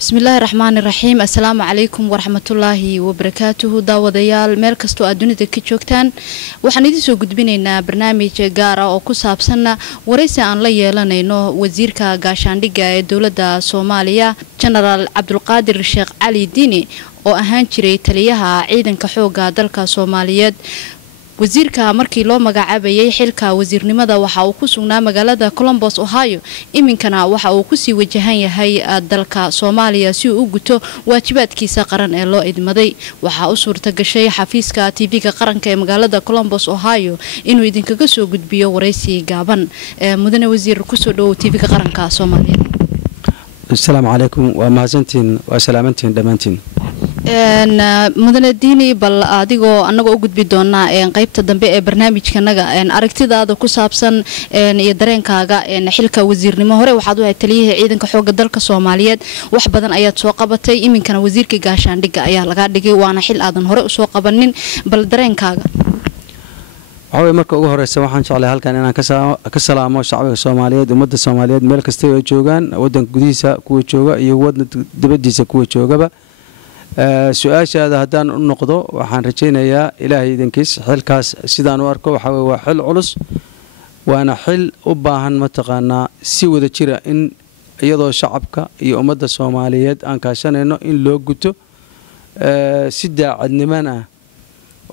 بسم الله الرحمن الرحيم السلام عليكم ورحمة الله وبركاته داوديال مeel kasto aad dunida ka joogtaan waxaan idin soo gudbinaynaa barnaamij gaar ah oo ku saabsan waraysi aan la yeelanayno wasiirka gaashaandhigga ee dawladda Soomaaliya General Cabdulqaadir Sheekh Cali Diini oo ahaan jiray taliyaha ciidanka xoogga dalka Soomaaliyeed wasiirka markii loo magacaabayay xilka wasiirnimada waxa uu ku sugnaa magaalada Columbus Ohio iminkana waxa uu ku sii wajahan yahay dalka Soomaaliya si uu u guto waajibaadkiisa qaran ee loo idmaday waxa uu suurta gashay xafiiska TV-ga qaranka ee magaalada Columbus Ohio inuu idinkaga soo gudbiyo waraysi gaaban mudane wasiir ku soo dhaw TV-ga qaranka Soomaaliya Assalaamu alaykum wa mahadsantiin wa salaamantiin dhamaantiin mudane diini bal adigoo anaga u gudbi doona qaybta dambe ee barnaamijkanaga aragtidaada ku saabsan iyo dareenkaaga xilka wasiirnimo hore waxaad u ahayd taliyaha ciidanka xoogga dalka Soomaaliyeed wax badan ayaad soo qabatay iminkana wasiirka gaashaandhigga ayaa laga dhigay waana xil aadan hore u soo qabanin bal dareenkaaga waxay marka ugu horeysa waxaan jeclahay halkan inaan ka salaamo shacabka Soomaaliyeed ummadda Soomaaliyeed meel kasta oo joogan wadanka gudihiisa kuwa jooga iyo wadanka dibadiisa kuwa joogaba su'aashaada hadaan u noqdo waxaan rajaynayaa ilaahay idinkiis xilkaas sidaan u arko waxa waa xil culus waana xil u baahan mataqaana si wada jira in iyadoo shacabka iyo ummadda Soomaaliyeed aan kaashanayno in loo guto si daacadnimo ah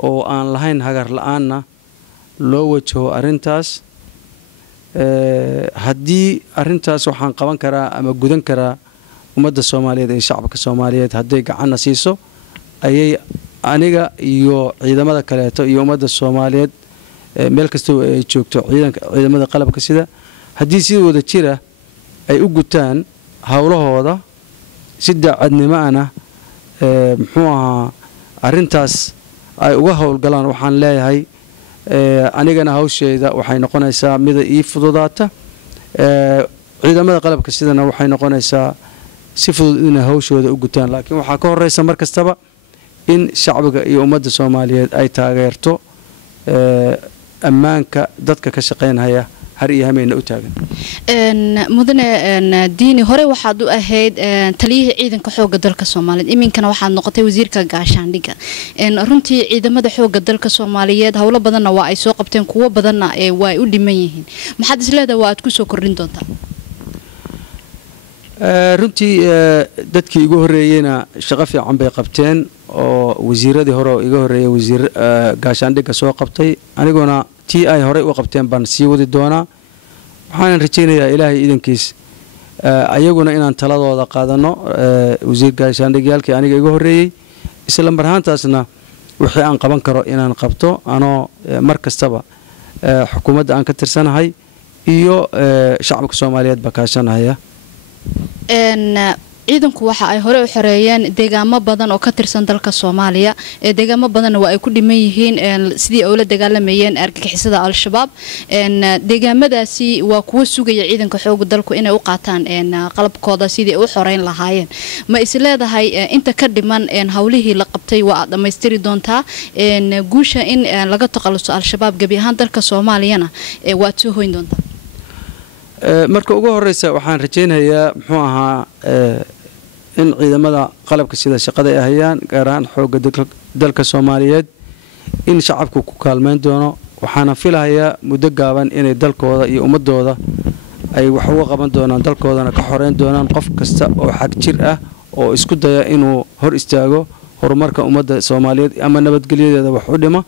oo aan lahayn hagar la'aana loo wajaho arintaas hadii arintaas waxaan qaban karaa ama gudan karaa ummadda Soomaaliyeed ee shacabka Soomaaliyeed haday gacan siiso ayay aniga iyo ciidamada kaleeto iyo ummadda Soomaaliyeed meel kasta oo ay joogto ciidamada qalabka sida hadii si wada jira ay u gutaan hawlahooda si daacadnimo ah muxuu ahaa arintaas ay uga hawlgalaan waxaan leeyahay anigana hawsheeda waxay noqonaysaa mid ii fududaata ciidamada qalabka sidana waxay noqonaysaa si fudud in hawshooda u gutaan laakiin waxa ka horeysa mar kastaba in shacabka iyo ummadda Soomaaliyeed ay taageerto ammaanka dadka ka shaqeynaya har iyo hameen u taagan mudane diini hore waxaad u ahayd taliyaha ciidanka xoogga dalka Soomaaliyeed iminkana waxaad noqotay wasiirka gaashaandhigga runtii ciidamada xoogga dalka Soomaaliyeed hawlo badan waa ay soo qabteen kuwa badan way u dhiman yihiin maxaad isleedahay waa aad ku soo kordhin doontaa runtii dadkii igu horeeyayna shaqo fiican bay qabteen oo wasiiradii hore iga horeeyay wasiir gaashaandhigga soo qabtay aniguna tii ay hore u qabteen baan sii wadi doonaa waxaan rajaynayaa ilaahay idinkiis ayaguna inaan taladooda qaadano wasiir gaashaandhigyaalkii aniga iga horeeyay isla marhaantaasna wixii aan qaban karo inaan qabto anoo mar kastaba xukuumadda aan ka tirsanahay iyo shacabka Soomaaliyeed ba kaashanaya ciidanku waxa ay hore u xoreeyeen deegaamo badan oo ka tirsan dalka Soomaaliya deegaamo badan waa ay ku dhiman yihiin sidii ay ula dagaalamayeen argagixisada al-shabaab deegaamadaasi waa kuwa sugaya ciidanka xoogga dalku inay u qaataan qalabkooda sidii ay u xoreyn lahaayeen ma isleedahay inta ka dhiman hawlihii la qabtay waa dhameystiri doontaa guusha in laga taqaluso al-shabaab gabi ahaan dalka Soomaaliyana waa soo hoyn doontaa marka ugu horeysa waxaan rajaynayaa muxuu ahaa in ciidamada qalabka sida shaqada ay hayaan gaar ahaan xoogga dalka Soomaaliyeed in shacabku ku kaalmeyn doono waxaana filayaa muddo gaaban inay dalkooda iyo ummadooda ay wax uga qaban doonaan dalkoodana ka xoreyn doonaan qof kasta oo xaq jir ah oo isku daya inuu hor istaago horumarka ummadda Soomaaliyeed ama nabadgelyadeeda wax u dhimo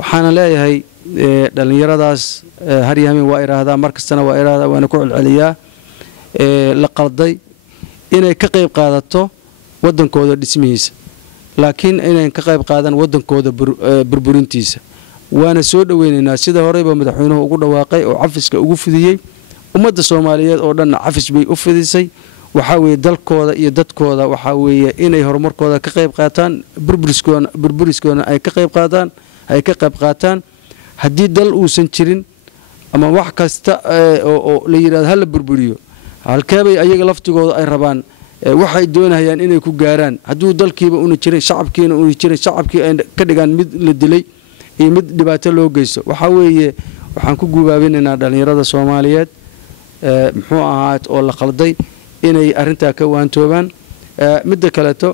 waxaana leeyahay dhalinyaradaas har yahay waa iraahdaa markastana waa iraahdaa waana ku celceliyaa la qalday inay ka qayb qaadato wadankooda dhismihiisa laakiin inay ka qayb qaadan wadankooda burburintiisa waana soo dhaweynaynaa sida horeyba madaxweynuhu ugu dhawaaqay oo cafiska ugu fidiyay ummadda Soomaaliyeed oo dhan cafis bay u fidisay waxa weeye dalkooda iyo dadkooda waxa weeye inay horumarkooda ka qayb qaataan burburiskoona ay ka qayb qaataan haddii dal uusan jirin ama wax kasta oo la yiraahdo hal burburiyo halkeebay ayaga laftigooda ay rabaan waxay doonayaan inay ku gaaraan hadduu dalkiiba una jirin shacabkiina una jirin shacabkii ay ka dhigaan mid la dilay iyo mid dhibaato loo geysto waxa weeye waxaan ku guubaabinaynaa dhalinyarada Soomaaliyeed muxuu ahaa oo la qalday inay arinta ka waantoobaan midda kaleeto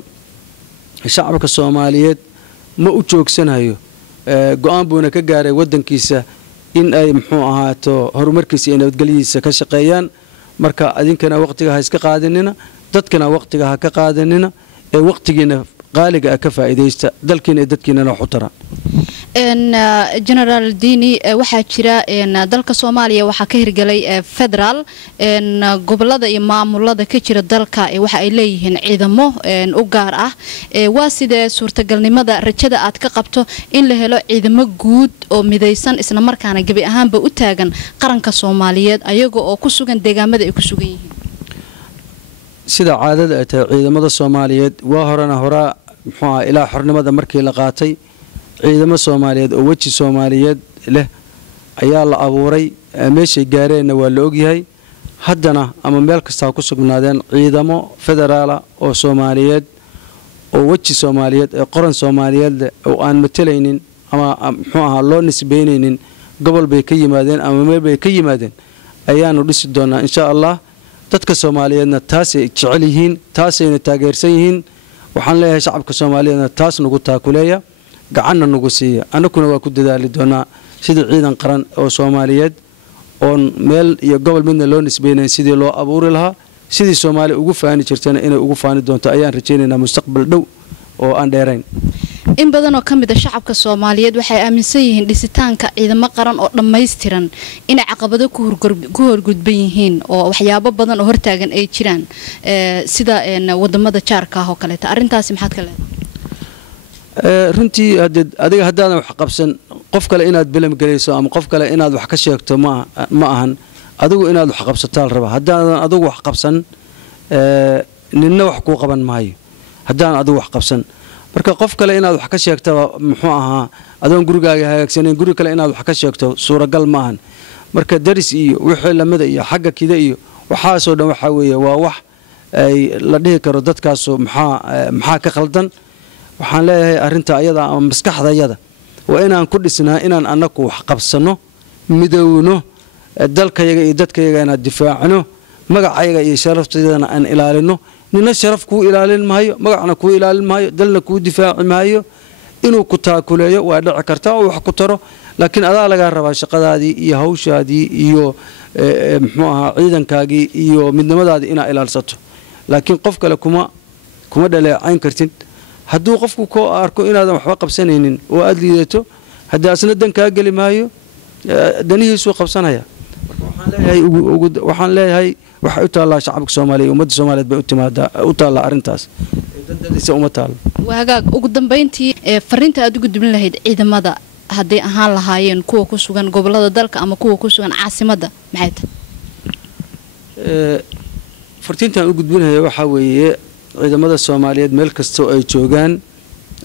shacabka Soomaaliyeed ma u joogsanayo go'aan buuna ka gaaray wadankiisa in ay muxuu ahaato horumarkiisa iyo nabadgelyadiisa ka shaqeeyaan marka adinkana waqtiga ha iska qaadanina dadkana waqtiga ha ka qaadanina ee waqtigiina qaaliga ka faa'iideysta dalkiina iyo dadkiina wax u tara General Dini waxaa jira dalka Soomaaliya waxaa ka hirgalay federal gobolada iyo maamulada ka jira dalka waxa ay leeyihiin ciidamo u gaar ah waa sidee suurtagalnimada rajada aad ka qabto in la helo ciidamo guud oo midaysan isla markaana gabi ahaanba u taagan qaranka Soomaaliyeed ayaga oo ku sugan deegaamada ay ku sugan yihiin sida caadada ay tahay ciidamada Soomaaliyeed waa horena muxuu ilaa xornimada markii la qaatay ciidamo Soomaaliyeed oo waji Soomaaliyeed leh ayaa la abuuray meeshay gaareenna waa la ogyahay haddana ama meel kasta ku sugnaadeen ciidamo federaal oo Soomaaliyeed oo waji Soomaaliyeed ee qoran Soomaaliyeed oo aan matelaynin ama muxuu loo nisbeynaynin gobol bay ka yimaadeen ama meel bay ka yimaadeen ayaanu dhisi doonaa insha Allah dadka Soomaaliyeedna taas ay jecel yihiin taas ay taageersan yihiin waxaan leeyahay shacabka Soomaaliyeedna taas nagu taakuleeya gacanna nagu siiya anaguna waa ku dadaali doonaa sidii ciidan qaran oo Soomaaliyeed oo meel iyo gobol midna loo nisbeeyay sidii loo abuuri lahaa sidii Soomaali ugu faani jirtana inay ugu faani doonto ayaan rajaynaynaa mustaqbal dhow oo aan dheerayn in badan oo kamid ah shacabka Soomaaliyeed waxay aaminsan yihiin dhisitaanka ciidamo qaran oo dhameystiran in caqabado ku horgudban yihiin oo waxyaabo badan oo hortaagan ay jiraan sida wadamada jaarka ah oo kale arintaasi maxaad ka leedahay runtii adiga haddaadan wax qabsan qof kale inaad bilam galayso ama qof kale inaad wax ka sheegto ma ahan adigu inaad wax qabsataa raba haddaadan adigu wax qabsan ninna wax ku qaban maayo haddaan adigu wax qabsan marka qof kale inaad wax ka sheegto muxuu ahaa adoon gurigaaga hagaagsaneyn guri kale inaad wax ka sheegto suuragal ma ahan marka daris iyo wixii lamida iyo xagga kida iyo waxaasoo dhan waxa weeye waa wax ay la dhihi karo dadkaas maxaa ka khaldan waxaan leeyahay arinta ayada ama maskaxdayada waa inaan ku dhisnaa inaan anagu wax qabsano midowno dalkayaga iyo dadkayaga inaan difaacno magacayaga iyo sharafteedana aan ilaalino nina sharaf ku ilaalin maayo magacna ku ilaalin maayo dalna ku difaaci maayo inuu ku taakuleeyo waa dhici kartaa oo wax ku taro laakiin adaa laga rabaa shaqadaadii iyo hawshaadii iyo muxuu ahaa ciidankaagii iyo midnimadaadii inaa ilaalsato laakiin qof kale kuma dhaleecayn kartid hadduu qofku ku arko inaadan waxba qabsanaynin oo aad liidato haddii asna dan kaa geli maayo danihiisu qabsanaya waxaan leeyahay waxay u taallaa shacabka Soomaaliyeed ummadda Soomaaliyeed bay u taallaa arintaas dadadiisa uma taalo waagaag ugu dambeyntii fariinta aad ugu dubin lahayd ciidamada haddii ahaan lahaayeen kuwa ku sugan gobolada dalka ama kuwa ku sugan caasimadda maxay tahay fartiintan u gudbinayo waxa weeye ciidamada Soomaaliyeed meel kasta oo ay joogaan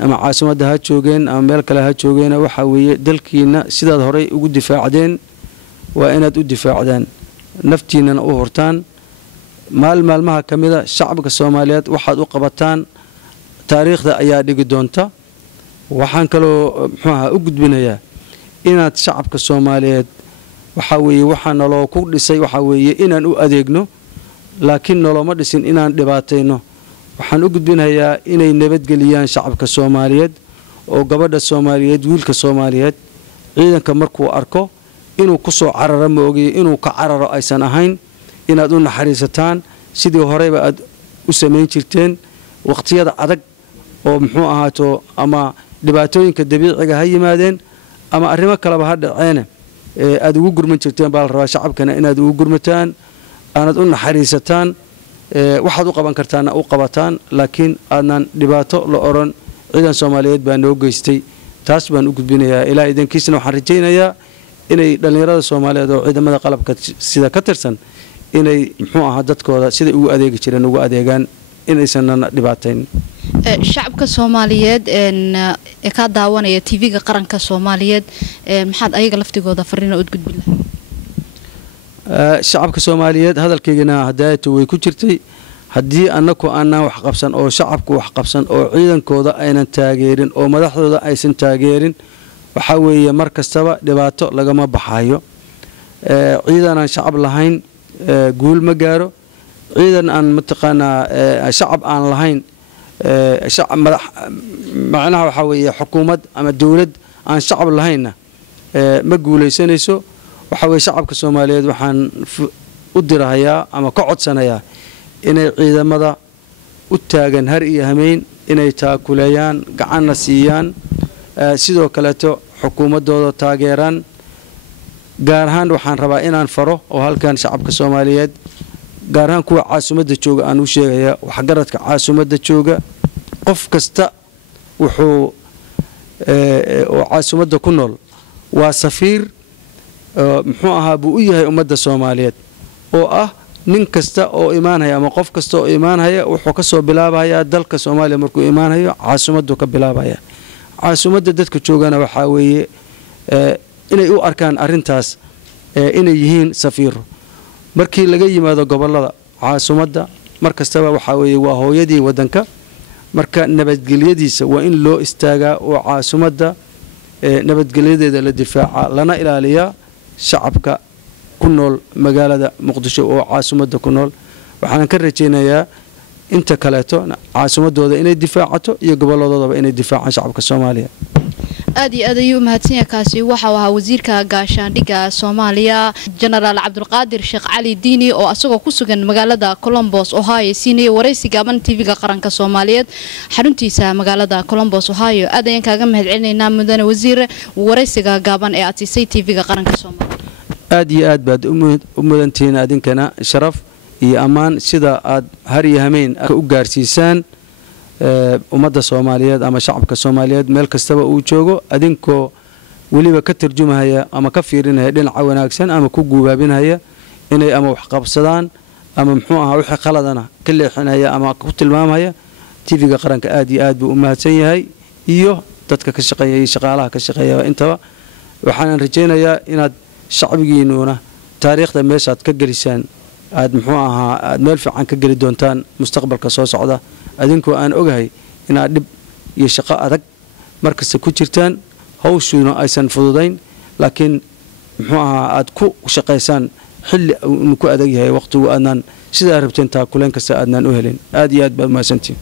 ama caasimadda ha joogeen ama meel kale ha joogeen waxa weeye dalkiina sidaad horay ugu difaacdeen waa inaad u difaacdaan naftiinana u hortaan maalmaha kamida shacabka Soomaaliyeed waxaad u qabataan taariikhda ayaa dhigi doonta waxaan kaloo muxuu u gudbinayaa inaad shacabka Soomaaliyeed waxa weeye waxaan loo ku dhisay waxa weeye inaan u adeegno laakiin noloma dhisin inaan dhibaatayno waxaan u gudbinayaa inay nabadgeliyaan shacabka Soomaaliyeed oo gabadha Soomaaliyeed wiilka Soomaaliyeed ciidanka markuu arko inuu ku soo cararo ma ogiyo inuu ka cararo aysan ahayn inaad u naxariisataan sidii horeyba aad u sameyn jirteen waqtiyada adag oo muxuu ahaato ama dhibaatooyinka dabiiciga ha yimaadeen ama arrimo kaleba ha dhaceen aad ugu gurman jirteen baa la rabaa shacabkana inaad ugu gurmataan aanad u naxariisataan waxaad u qaban kartaana u qabataan laakiin aadnan dhibaato la oran ciidan Soomaaliyeed baa noo geystay taas baan u gudbinayaa ilaa idankiisna waxaan rajaynayaa inay dhalinyarada Soomaaliyeed oo ciidamada qalabka sida ka tirsan inay muxuu ahaa dadkooda sida ugu adeegi jireen ugu adeegaan inaysan dhibaateyn shacabka Soomaaliyeed ee ka daawanaya TV-ga qaranka Soomaaliyeed maxaad ayaga laftigooda fariin u gudbin lahayd shacabka Soomaaliyeed hadalkeygana hadaayatu way ku jirtay haddii anaku aanan wax qabsan oo shacabku wax qabsan oo ciidankooda aynan taageerin oo madaxdooda aysan taageerin waxa weeye mar kastaba dhibaato lagama baxayo ciidan aan shacab lahayn guul ma gaaro ciidan aan mataqaanaa shacab aan lahayn macnaha waxa weeye xukuumad ama dawlad aan shacab lahayna ma guulaysanayso waxa weeye shacabka Soomaaliyeed waxaan u dirahayaa ama ka codsanayaa inay ciidamada u taagan har iyo hameen inay taakulayaan gacanna siiyaan sidoo kale xukuumadooda taageeraan gaar ahaan waxaan rabaa inaan faro oo halkan shacabka Soomaaliyeed gaar ahaan kuwa caasimadda jooga aan u sheegayaa wax garadka caasimadda jooga qof kasta wuxuu oo caasimadda ku nool waa safiir muxuu ahaa buu u yahay ummadda Soomaaliyeed oo ah nin kasta oo imaanaya ama qof kasta oo imaanaya wuxuu ka soo bilaabayaa dalka Soomaaliya markuu imaanayo caasimaddu ka bilaabaya caasimadda dadka joogana waxa weeye inay u arkaan arintaas inay yihiin safiiro markii laga yimaado gobolada caasimadda markastaba waxa weeye waa hooyadii wadanka marka nabadgelyadiisa waa in loo istaagaa oo caasimadda nabadgelyadeeda la difaaca lana ilaaliya shacabka ku nool magaalada Muqdisho oo caasimadda ku nool waxaan ka rajaynayaa inta kale caasimadooda inay difaacato iyo goboladooda inay difaacaan shacabka Soomaaliya aad iyo aad ayuu mahadsan kaasi waxa ahaa wasiirka gaashaandhigga Soomaaliya General Cabdulqaadir Sheekh Cali Diini oo asagoo ku sugan magaalada Columbus Ohio siinay wareysi gaaban TV-ga qaranka Soomaaliyeed xaruntiisa magaalada Columbus Ohio aad ayaan kaaga mahadcelinaynaa mudane wasiir wareysiga gaaban ee aad siisay TV-ga qaranka Soomaaliya aad iyo aad baad u mudantiin adinkana sharaf iyo amaan sida aad har iyo hameen u gaarsiisaan ummadda Soomaaliyeed ama shacabka Soomaaliyeed meel kastaba uu joogo adinkoo waliba ka tarjumahaya ama ka fiirinaya dhinaca wanaagsan ama ku guubaabinaya inay ama wax qabsadaan ama muxuu ahaa wixii qaladana ka leexinaya ama ku tilmaamaya TV-ga qaranka aad iyo aad buu u mahadsan yahay iyo dadka ka shaqeeya shaqaalaha ka shaqeeya intaba waxaan rajaynayaa inaad shacbigiinuna taariikhda meeshaad ka gelisaan aad muxuu ahaa aad meel fiican ka geli doontaan mustaqbalka soo socda adinkoo aan ogahay inaad dib iyo shaqo adag markasta ku jirtaan hawshuuna aysan fududayn laakiin muxuu ahaa aad ku shaqaysaan xilli uu ku adag yahay waqtigu aadnan sida rabteen taa kuleen kasta aadnan u helin aad iyo aad baad mahadsantiin